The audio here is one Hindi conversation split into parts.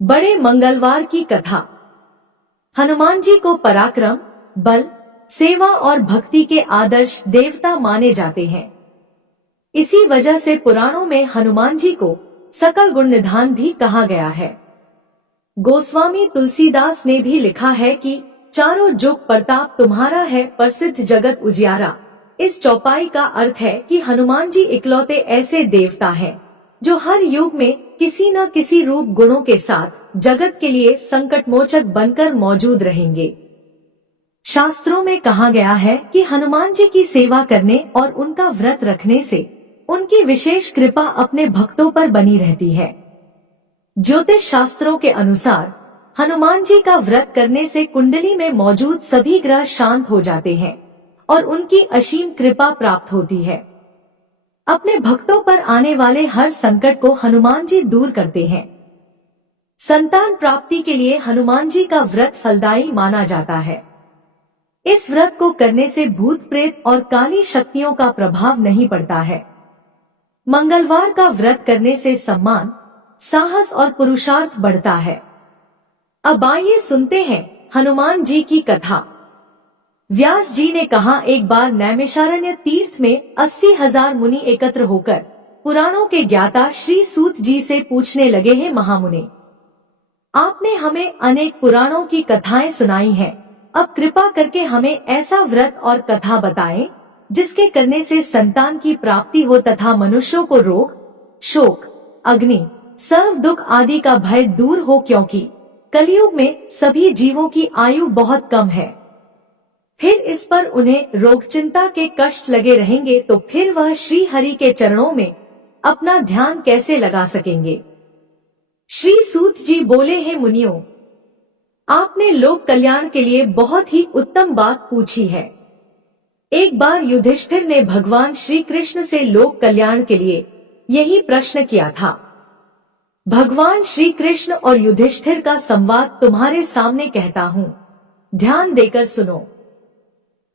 बड़े मंगलवार की कथा। हनुमान जी को पराक्रम, बल, सेवा और भक्ति के आदर्श देवता माने जाते हैं। इसी वजह से पुराणों में हनुमान जी को सकल गुण निधान भी कहा गया है। गोस्वामी तुलसीदास ने भी लिखा है कि चारों जुग प्रताप तुम्हारा है, प्रसिद्ध जगत उजियारा। इस चौपाई का अर्थ है कि हनुमान जी इकलौते ऐसे देवता हैं जो हर युग में किसी न किसी रूप गुणों के साथ जगत के लिए संकटमोचक बनकर मौजूद रहेंगे। शास्त्रों में कहा गया है कि हनुमान जी की सेवा करने और उनका व्रत रखने से उनकी विशेष कृपा अपने भक्तों पर बनी रहती है। ज्योतिष शास्त्रों के अनुसार हनुमान जी का व्रत करने से कुंडली में मौजूद सभी ग्रह शांत हो जाते हैं और उनकी असीम कृपा प्राप्त होती है। अपने भक्तों पर आने वाले हर संकट को हनुमान जी दूर करते हैं। संतान प्राप्ति के लिए हनुमान जी का व्रत फलदायी माना जाता है। इस व्रत को करने से भूत प्रेत और काली शक्तियों का प्रभाव नहीं पड़ता है। मंगलवार का व्रत करने से सम्मान, साहस और पुरुषार्थ बढ़ता है। अब आइए सुनते हैं हनुमान जी की कथा। व्यास जी ने कहा, एक बार नैमिषारण्य तीर्थ में 80,000 मुनि एकत्र होकर पुराणों के ज्ञाता श्री सूत जी से पूछने लगे हैं, महामुनि, आपने हमें अनेक पुराणों की कथाएं सुनाई हैं। अब कृपा करके हमें ऐसा व्रत और कथा बताएं जिसके करने से संतान की प्राप्ति हो तथा मनुष्यों को रोग, शोक, अग्नि, सर्व दुख आदि का भय दूर हो, क्योंकि कलयुग में सभी जीवों की आयु बहुत कम है। फिर इस पर उन्हें रोग चिंता के कष्ट लगे रहेंगे तो फिर वह श्री हरि के चरणों में अपना ध्यान कैसे लगा सकेंगे। श्री सूत जी बोले, हैं मुनियों, आपने लोक कल्याण के लिए बहुत ही उत्तम बात पूछी है। एक बार युधिष्ठिर ने भगवान श्री कृष्ण से लोक कल्याण के लिए यही प्रश्न किया था। भगवान श्री कृष्ण और युधिष्ठिर का संवाद तुम्हारे सामने कहता हूँ, ध्यान देकर सुनो।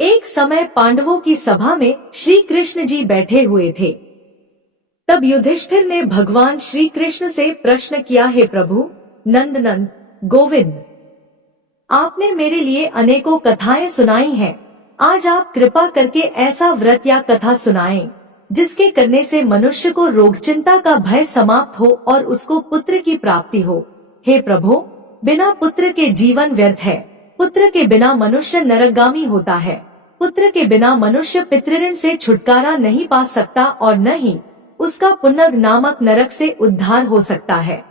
एक समय पांडवों की सभा में श्री कृष्ण जी बैठे हुए थे। तब युधिष्ठिर ने भगवान श्री कृष्ण से प्रश्न किया, हे प्रभु नंदनंद गोविंद, आपने मेरे लिए अनेकों कथाएं सुनाई हैं। आज आप कृपा करके ऐसा व्रत या कथा सुनाएं जिसके करने से मनुष्य को रोग चिंता का भय समाप्त हो और उसको पुत्र की प्राप्ति हो। हे प्रभु, बिना पुत्र के जीवन व्यर्थ है। पुत्र के बिना मनुष्य नरकगामी होता है। पुत्र के बिना मनुष्य पितृऋण से छुटकारा नहीं पा सकता और न ही उसका पुनर्ग नामक नरक से उद्धार हो सकता है।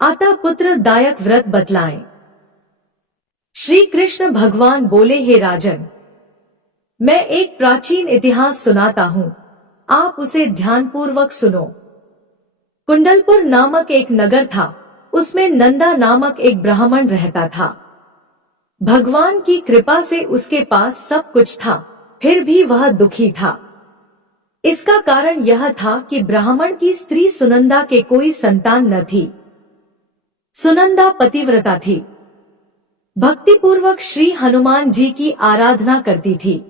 अतः पुत्र दायक व्रत बतलाएं। श्री कृष्ण भगवान बोले, हे राजन, मैं एक प्राचीन इतिहास सुनाता हूँ, आप उसे ध्यानपूर्वक सुनो। कुंडलपुर नामक एक नगर था, उसमें नंदा नामक एक ब्राह्मण रहता था। भगवान की कृपा से उसके पास सब कुछ था, फिर भी वह दुखी था। इसका कारण यह था कि ब्राह्मण की स्त्री सुनंदा के कोई संतान न थी। सुनंदा पतिव्रता थी, भक्तिपूर्वक श्री हनुमान जी की आराधना करती थी।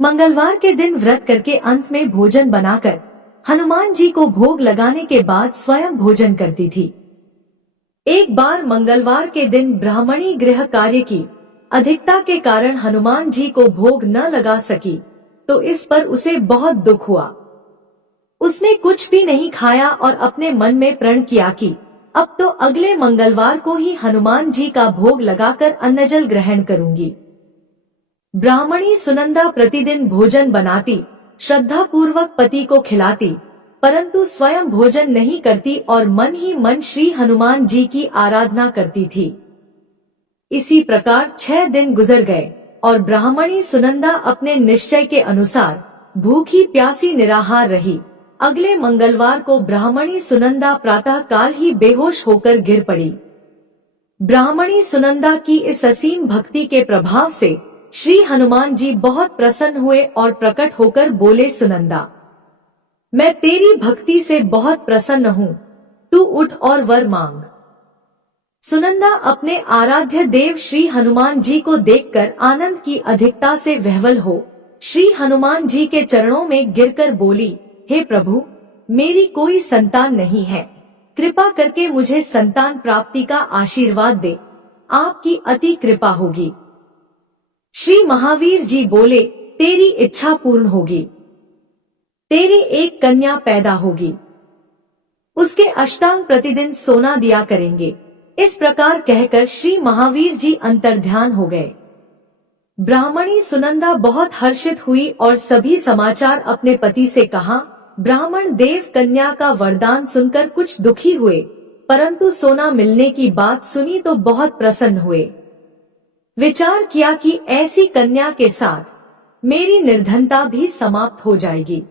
मंगलवार के दिन व्रत करके अंत में भोजन बनाकर हनुमान जी को भोग लगाने के बाद स्वयं भोजन करती थी। एक बार मंगलवार के दिन ब्राह्मणी गृह कार्य की अधिकता के कारण हनुमान जी को भोग न लगा सकी, तो इस पर उसे बहुत दुख हुआ। उसने कुछ भी नहीं खाया और अपने मन में प्रण किया कि अब तो अगले मंगलवार को ही हनुमान जी का भोग लगाकर अन्नजल ग्रहण करूंगी। ब्राह्मणी सुनंदा प्रतिदिन भोजन बनाती, श्रद्धा पूर्वक पति को खिलाती, परंतु स्वयं भोजन नहीं करती और मन ही मन श्री हनुमान जी की आराधना करती थी। इसी प्रकार 6 दिन गुजर गए और ब्राह्मणी सुनंदा अपने निश्चय के अनुसार भूखी प्यासी निराहार रही। अगले मंगलवार को ब्राह्मणी सुनंदा प्रातः काल ही बेहोश होकर गिर पड़ी। ब्राह्मणी सुनंदा की इस असीम भक्ति के प्रभाव से श्री हनुमान जी बहुत प्रसन्न हुए और प्रकट होकर बोले, सुनंदा, मैं तेरी भक्ति से बहुत प्रसन्न हूँ, तू उठ और वर मांग। सुनंदा अपने आराध्य देव श्री हनुमान जी को देखकर आनंद की अधिकता से विह्वल हो श्री हनुमान जी के चरणों में गिरकर बोली, हे प्रभु, मेरी कोई संतान नहीं है, कृपा करके मुझे संतान प्राप्ति का आशीर्वाद दे, आपकी अति कृपा होगी। श्री महावीर जी बोले, तेरी इच्छा पूर्ण होगी, तेरी एक कन्या पैदा होगी, उसके अष्टांग प्रतिदिन सोना दिया करेंगे। इस प्रकार कहकर श्री महावीर जी अंतर्ध्यान हो गए। ब्राह्मणी सुनंदा बहुत हर्षित हुई और सभी समाचार अपने पति से कहा। ब्राह्मण देव कन्या का वरदान सुनकर कुछ दुखी हुए, परंतु सोना मिलने की बात सुनी तो बहुत प्रसन्न हुए। विचार किया कि ऐसी कन्या के साथ मेरी निर्धनता भी समाप्त हो जाएगी।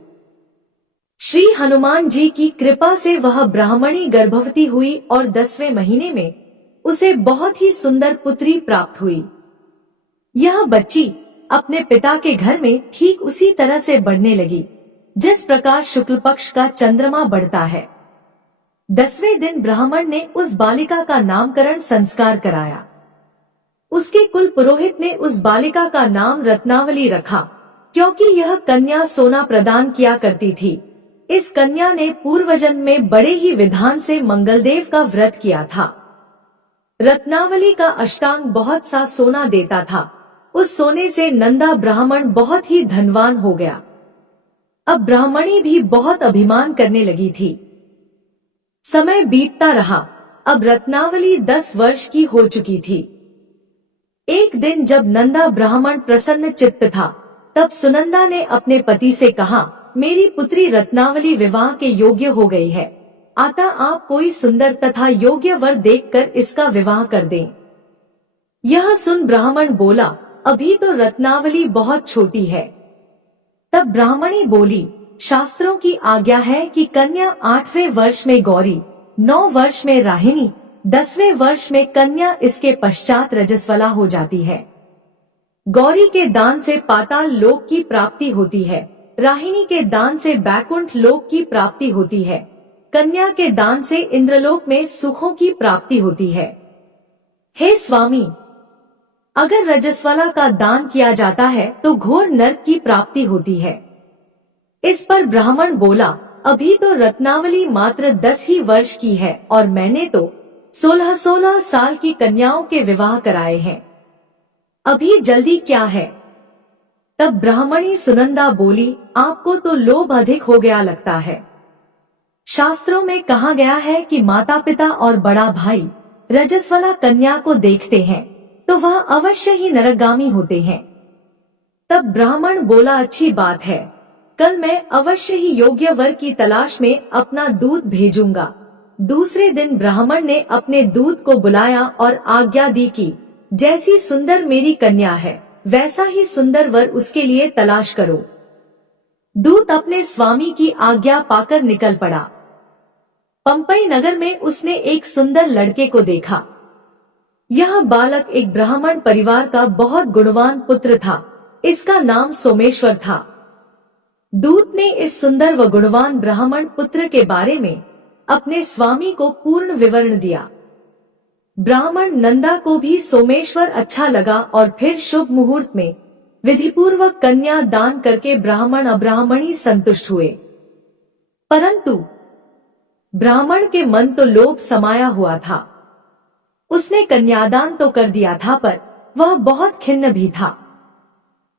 श्री हनुमान जी की कृपा से वह ब्राह्मणी गर्भवती हुई और 10वें महीने में उसे बहुत ही सुंदर पुत्री प्राप्त हुई। यह बच्ची अपने पिता के घर में ठीक उसी तरह से बढ़ने लगी जिस प्रकार शुक्ल पक्ष का चंद्रमा बढ़ता है। 10वें दिन ब्राह्मण ने उस बालिका का नामकरण संस्कार कराया। उसके कुल पुरोहित ने उस बालिका का नाम रत्नावली रखा, क्योंकि यह कन्या सोना प्रदान किया करती थी। इस कन्या ने पूर्वजन्म में बड़े ही विधान से मंगलदेव का व्रत किया था। रत्नावली का अष्टांग बहुत सा सोना देता था। उस सोने से नंदा ब्राह्मण बहुत ही धनवान हो गया। अब ब्राह्मणी भी बहुत अभिमान करने लगी थी। समय बीतता रहा। अब रत्नावली 10 वर्ष की हो चुकी थी। एक दिन जब नंदा ब्राह्मण प्रसन्न चित्त था, तब सुनंदा ने अपने पति से कहा, मेरी पुत्री रत्नावली विवाह के योग्य हो गई है, अतः आप कोई सुंदर तथा योग्य वर देखकर इसका विवाह कर दें। यह सुन ब्राह्मण बोला, अभी तो रत्नावली बहुत छोटी है। तब ब्राह्मणी बोली, शास्त्रों की आज्ञा है कि कन्या 8वें वर्ष में गौरी, 9 वर्ष में राहिणी, 10वें वर्ष में कन्या, इसके पश्चात रजस्वला हो जाती है। गौरी के दान से पाताल लोक की प्राप्ति होती है, राहिणी के दान से बैकुंठ लोक की प्राप्ति होती है, कन्या के दान से इंद्रलोक में सुखों की प्राप्ति होती है। हे स्वामी, अगर रजस्वला का दान किया जाता है तो घोर नरक की प्राप्ति होती है। इस पर ब्राह्मण बोला, अभी तो रत्नावली मात्र 10 ही वर्ष की है और मैंने तो 16-16 साल की कन्याओं के विवाह कराए हैं, अभी जल्दी क्या है। तब ब्राह्मणी सुनंदा बोली, आपको तो लोभ अधिक हो गया लगता है। शास्त्रों में कहा गया है कि माता पिता और बड़ा भाई रजस्वला कन्या को देखते हैं तो वह अवश्य ही नरकगामी होते हैं। तब ब्राह्मण बोला, अच्छी बात है, कल मैं अवश्य ही योग्य वर की तलाश में अपना दूत भेजूंगा। दूसरे दिन ब्राह्मण ने अपने दूत को बुलाया और आज्ञा दी कि जैसी सुंदर मेरी कन्या है वैसा ही सुंदर वर उसके लिए तलाश करो। दूत अपने स्वामी की आज्ञा पाकर निकल पड़ा। पंपई नगर में उसने एक सुंदर लड़के को देखा। यह बालक एक ब्राह्मण परिवार का बहुत गुणवान पुत्र था। इसका नाम सोमेश्वर था। दूत ने इस सुंदर व गुणवान ब्राह्मण पुत्र के बारे में अपने स्वामी को पूर्ण विवरण दिया। ब्राह्मण नंदा को भी सोमेश्वर अच्छा लगा और फिर शुभ मुहूर्त में विधिपूर्वक कन्या दान करके ब्राह्मण अब्राह्मणी संतुष्ट हुए। परंतु ब्राह्मण के मन तो लोभ समाया हुआ था। उसने कन्यादान तो कर दिया था, पर वह बहुत खिन्न भी था।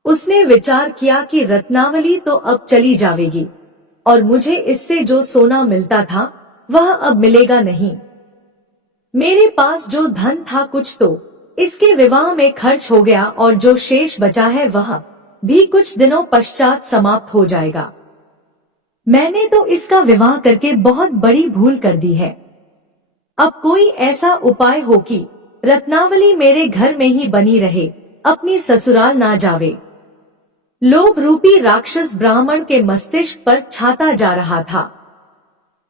उसने विचार किया कि रत्नावली तो अब चली जाएगी और मुझे इससे जो सोना मिलता था वह अब मिलेगा नहीं। मेरे पास जो धन था कुछ तो इसके विवाह में खर्च हो गया और जो शेष बचा है वह भी कुछ दिनों पश्चात समाप्त हो जाएगा। मैंने तो इसका विवाह करके बहुत बड़ी भूल कर दी है। अब कोई ऐसा उपाय हो कि रत्नावली मेरे घर में ही बनी रहे, अपनी ससुराल ना जावे। लोभ रूपी राक्षस ब्राह्मण के मस्तिष्क पर छाता जा रहा था।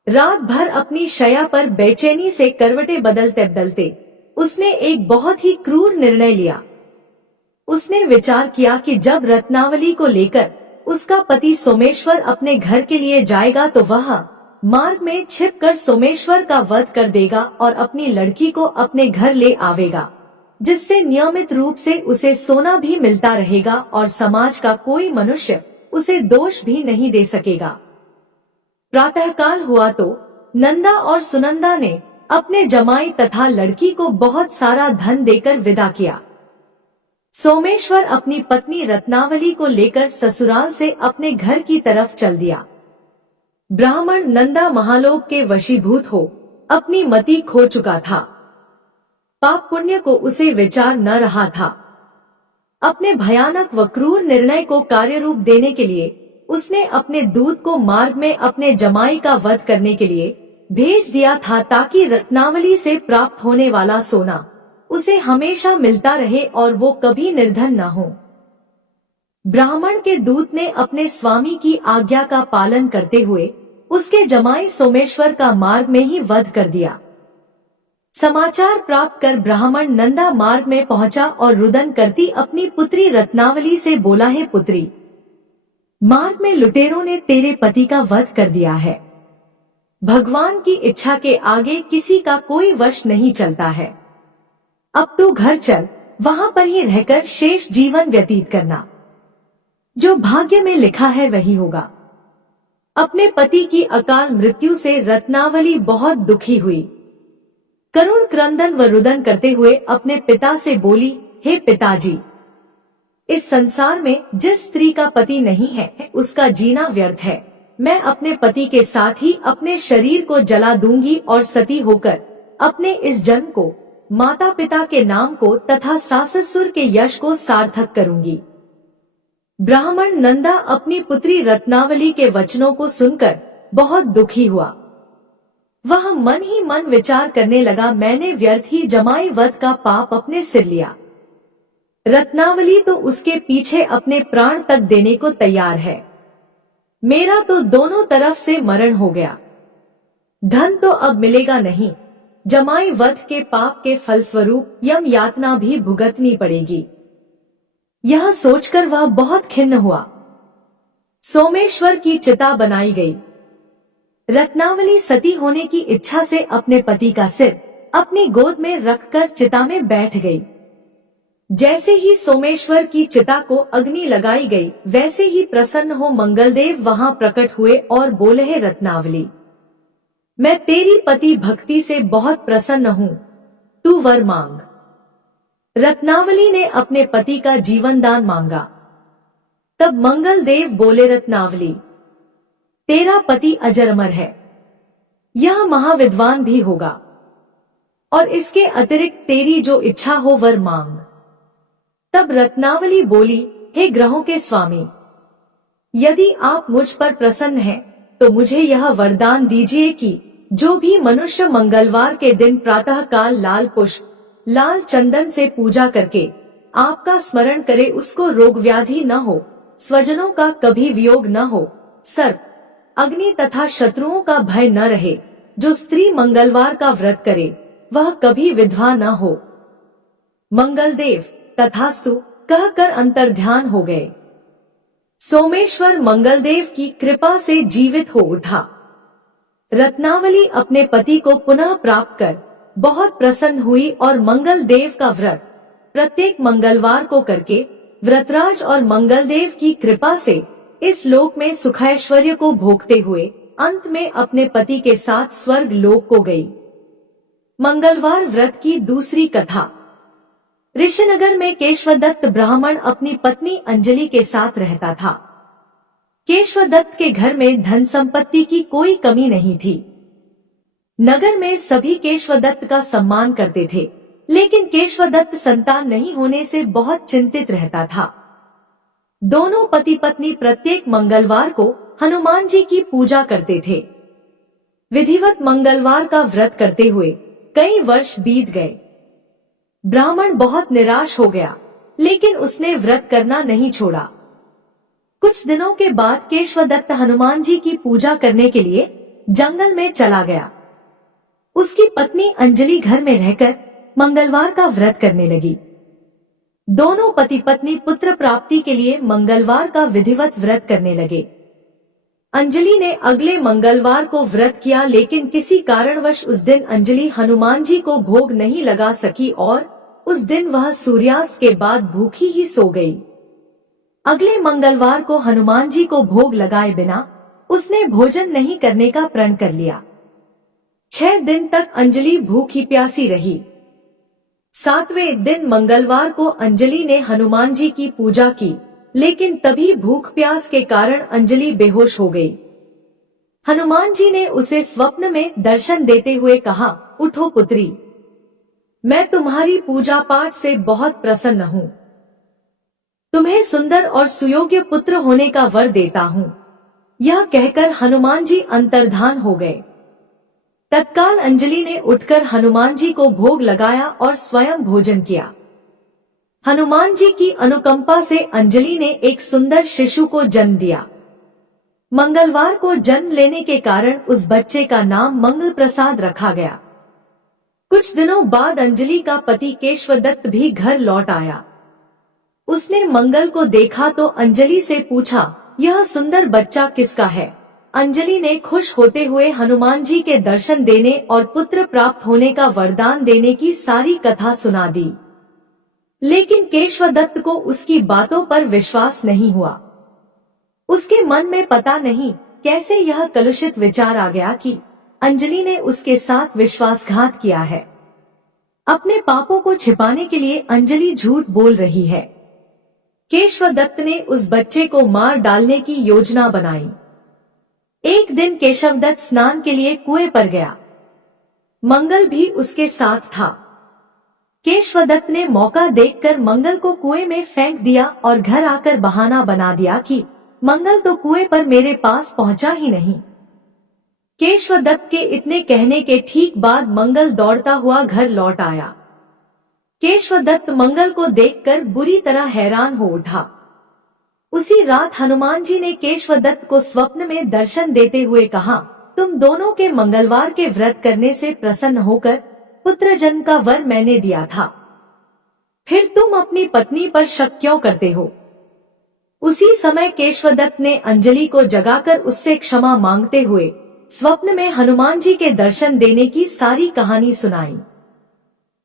रात भर अपनी शया पर बेचैनी से करवटें बदलते बदलते उसने एक बहुत ही क्रूर निर्णय लिया। उसने विचार किया कि जब रत्नावली को लेकर उसका पति सोमेश्वर अपने घर के लिए जाएगा तो वह मार्ग में छिपकर सोमेश्वर का वध कर देगा और अपनी लड़की को अपने घर ले आवेगा, जिससे नियमित रूप से उसे सोना भी मिलता रहेगा और समाज का कोई मनुष्य उसे दोष भी नहीं दे सकेगा। प्रातःकाल हुआ तो नंदा और सुनंदा ने अपने जमाई तथा लड़की को बहुत सारा धन देकर विदा किया। सोमेश्वर अपनी पत्नी रत्नावली को लेकर ससुराल से अपने घर की तरफ चल दिया। ब्राह्मण नंदा महालोक के वशीभूत हो अपनी मति खो चुका था। पाप पुण्य को उसे विचार न रहा था। अपने भयानक व क्रूर निर्णय को कार्यरूप देने के लिए उसने अपने दूत को मार्ग में अपने जमाई का वध करने के लिए भेज दिया था, ताकि रत्नावली से प्राप्त होने वाला सोना उसे हमेशा मिलता रहे और वो कभी निर्धन न हो। ब्राह्मण के दूत ने अपने स्वामी की आज्ञा का पालन करते हुए उसके जमाई सोमेश्वर का मार्ग में ही वध कर दिया। समाचार प्राप्त कर ब्राह्मण नंदा मार्ग में पहुंचा और रुदन करती अपनी पुत्री रत्नावली से बोला, है पुत्री, मार्ग में लुटेरों ने तेरे पति का वध कर दिया है। भगवान की इच्छा के आगे किसी का कोई वश नहीं चलता है। अब तू घर चल, वहां पर ही रहकर शेष जीवन व्यतीत करना। जो भाग्य में लिखा है वही होगा। अपने पति की अकाल मृत्यु से रत्नावली बहुत दुखी हुई। करुण क्रंदन व रुदन करते हुए अपने पिता से बोली, हे पिताजी, इस संसार में जिस स्त्री का पति नहीं है उसका जीना व्यर्थ है। मैं अपने पति के साथ ही अपने शरीर को जला दूंगी और सती होकर अपने इस जन्म को, माता पिता के नाम को तथा सास ससुर के यश को सार्थक करूंगी। ब्राह्मण नंदा अपनी पुत्री रत्नावली के वचनों को सुनकर बहुत दुखी हुआ। वह मन ही मन विचार करने लगा, मैंने व्यर्थ ही जमाई वध का पाप अपने सिर लिया। रत्नावली तो उसके पीछे अपने प्राण तक देने को तैयार है। मेरा तो दोनों तरफ से मरण हो गया। धन तो अब मिलेगा नहीं। जमाई वध के पाप के फलस्वरूप यम यातना भी भुगतनी पड़ेगी। यह सोचकर वह बहुत खिन्न हुआ। सोमेश्वर की चिता बनाई गई। रत्नावली सती होने की इच्छा से अपने पति का सिर अपनी गोद में रखकर चिता में बैठ गई। जैसे ही सोमेश्वर की चिता को अग्नि लगाई गई, वैसे ही प्रसन्न हो मंगलदेव वहां प्रकट हुए और बोले, हे रत्नावली, मैं तेरी पति भक्ति से बहुत प्रसन्न हूँ, तू वर मांग। रत्नावली ने अपने पति का जीवन दान मांगा। तब मंगलदेव बोले, रत्नावली, तेरा पति अजर अमर है, यह महाविद्वान भी होगा, और इसके अतिरिक्त तेरी जो इच्छा हो वर मांग। तब रत्नावली बोली, हे ग्रहों के स्वामी, यदि आप मुझ पर प्रसन्न हैं, तो मुझे यह वरदान दीजिए कि जो भी मनुष्य मंगलवार के दिन प्रातः काल लाल पुष्प, लाल चंदन से पूजा करके आपका स्मरण करे, उसको रोग व्याधि न हो, स्वजनों का कभी वियोग न हो, सर्प, अग्नि तथा शत्रुओं का भय न रहे। जो स्त्री मंगलवार का व्रत करे वह कभी विधवा न हो। मंगलदेव तथास्तु कहकर अंतर्ध्यान हो गए। सोमेश्वर मंगलदेव की कृपा से जीवित हो उठा। रत्नावली अपने पति को पुनः प्राप्त कर बहुत प्रसन्न हुई और मंगलदेव का व्रत प्रत्येक मंगलवार को करके व्रतराज और मंगलदेव की कृपा से इस लोक में सुखैश्वर्य को भोगते हुए अंत में अपने पति के साथ स्वर्ग लोक को गई। मंगलवार व्रत की दूसरी कथा। ऋषिनगर में केशवदत्त ब्राह्मण अपनी पत्नी अंजलि के साथ रहता था। केशवदत्त के घर में धन संपत्ति की कोई कमी नहीं थी। नगर में सभी केशवदत्त का सम्मान करते थे, लेकिन केशवदत्त संतान नहीं होने से बहुत चिंतित रहता था। दोनों पति पत्नी प्रत्येक मंगलवार को हनुमान जी की पूजा करते थे। विधिवत मंगलवार का व्रत करते हुए कई वर्ष बीत गए। ब्राह्मण बहुत निराश हो गया, लेकिन उसने व्रत करना नहीं छोड़ा। कुछ दिनों के बाद केशवदत्त हनुमान जी की पूजा करने के लिए जंगल में चला गया। उसकी पत्नी अंजलि घर में रहकर मंगलवार का व्रत करने लगी। दोनों पति पत्नी पुत्र प्राप्ति के लिए मंगलवार का विधिवत व्रत करने लगे। अंजलि ने अगले मंगलवार को व्रत किया, लेकिन किसी कारणवश उस दिन अंजलि हनुमान जी को भोग नहीं लगा सकी और उस दिन वह सूर्यास्त के बाद भूखी ही सो गई। अगले मंगलवार को हनुमान जी को भोग लगाए बिना उसने भोजन नहीं करने का प्रण कर लिया। 6 दिन तक अंजलि भूखी प्यासी रही। 7वें दिन मंगलवार को अंजलि ने हनुमान जी की पूजा की, लेकिन तभी भूख प्यास के कारण अंजलि बेहोश हो गई। हनुमान जी ने उसे स्वप्न में दर्शन देते हुए कहा, उठो पुत्री, मैं तुम्हारी पूजा पाठ से बहुत प्रसन्न हूँ। तुम्हें सुंदर और सुयोग्य पुत्र होने का वर देता हूँ। यह कहकर हनुमान जी अंतर्धान हो गए। तत्काल अंजलि ने उठकर हनुमान जी को भोग लगाया और स्वयं भोजन किया। हनुमान जी की अनुकंपा से अंजलि ने एक सुंदर शिशु को जन्म दिया। मंगलवार को जन्म लेने के कारण उस बच्चे का नाम मंगल प्रसाद रखा गया। कुछ दिनों बाद अंजलि का पति केशवदत्त भी घर लौट आया। उसने मंगल को देखा तो अंजलि से पूछा, यह सुंदर बच्चा किसका है? अंजलि ने खुश होते हुए हनुमान जी के दर्शन देने और पुत्र प्राप्त होने का वरदान देने की सारी कथा सुना दी। लेकिन केशवदत्त को उसकी बातों पर विश्वास नहीं हुआ। उसके मन में पता नहीं कैसे यह कलुषित विचार आ गया कि अंजलि ने उसके साथ विश्वासघात किया है। अपने पापों को छिपाने के लिए अंजलि झूठ बोल रही है। केशवदत्त ने उस बच्चे को मार डालने की योजना बनाई। एक दिन केशवदत्त स्नान के लिए कुएं पर गया। मंगल भी उसके साथ था। केशवदत्त ने मौका देखकर मंगल को कुएं में फेंक दिया और घर आकर बहाना बना दिया कि मंगल तो कुएं पर मेरे पास पहुंचा ही नहीं। केशवदत्त के इतने कहने के ठीक बाद मंगल दौड़ता हुआ घर लौट आया। केशवदत्त मंगल को देखकर बुरी तरह हैरान हो उठा। उसी रात हनुमान जी ने केशवदत्त को स्वप्न में दर्शन देते हुए कहा, तुम दोनों के मंगलवार के व्रत करने से प्रसन्न होकर पुत्र जन्म का वर मैंने दिया था, फिर तुम अपनी पत्नी पर शक क्यों करते हो? उसी समय केशवदत्त ने अंजलि को जगाकर उससे क्षमा मांगते हुए स्वप्न में हनुमान जी के दर्शन देने की सारी कहानी सुनाई।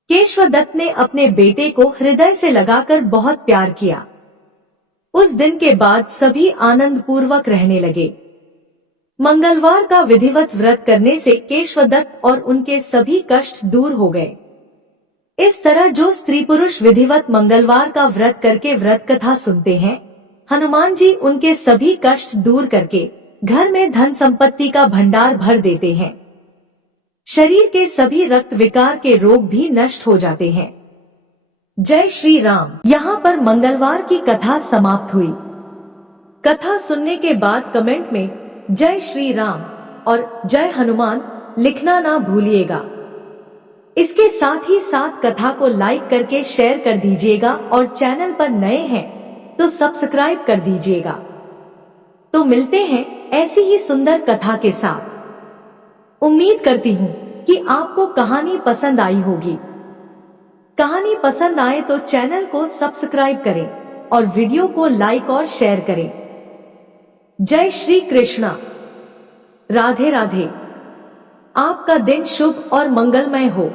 केशवदत्त ने अपने बेटे को हृदय से लगाकर बहुत प्यार किया। उस दिन के बाद सभी आनंद पूर्वक रहने लगे। मंगलवार का विधिवत व्रत करने से केशवदत्त और उनके सभी कष्ट दूर हो गए। इस तरह जो स्त्री पुरुष विधिवत मंगलवार का व्रत करके व्रत कथा सुनते हैं, हनुमान जी उनके सभी कष्ट दूर करके घर में धन संपत्ति का भंडार भर देते हैं। शरीर के सभी रक्त विकार के रोग भी नष्ट हो जाते हैं। जय श्री राम। यहाँ पर मंगलवार की कथा समाप्त हुई। कथा सुनने के बाद कमेंट में जय श्री राम और जय हनुमान लिखना ना भूलिएगा। इसके साथ ही साथ कथा को लाइक करके शेयर कर दीजिएगा और चैनल पर नए हैं तो सब्सक्राइब कर दीजिएगा। तो मिलते हैं ऐसी ही सुंदर कथा के साथ। उम्मीद करती हूँ कि आपको कहानी पसंद आई होगी। कहानी पसंद आए तो चैनल को सब्सक्राइब करें और वीडियो को लाइक और शेयर करें। जय श्री कृष्णा। राधे राधे। आपका दिन शुभ और मंगलमय हो।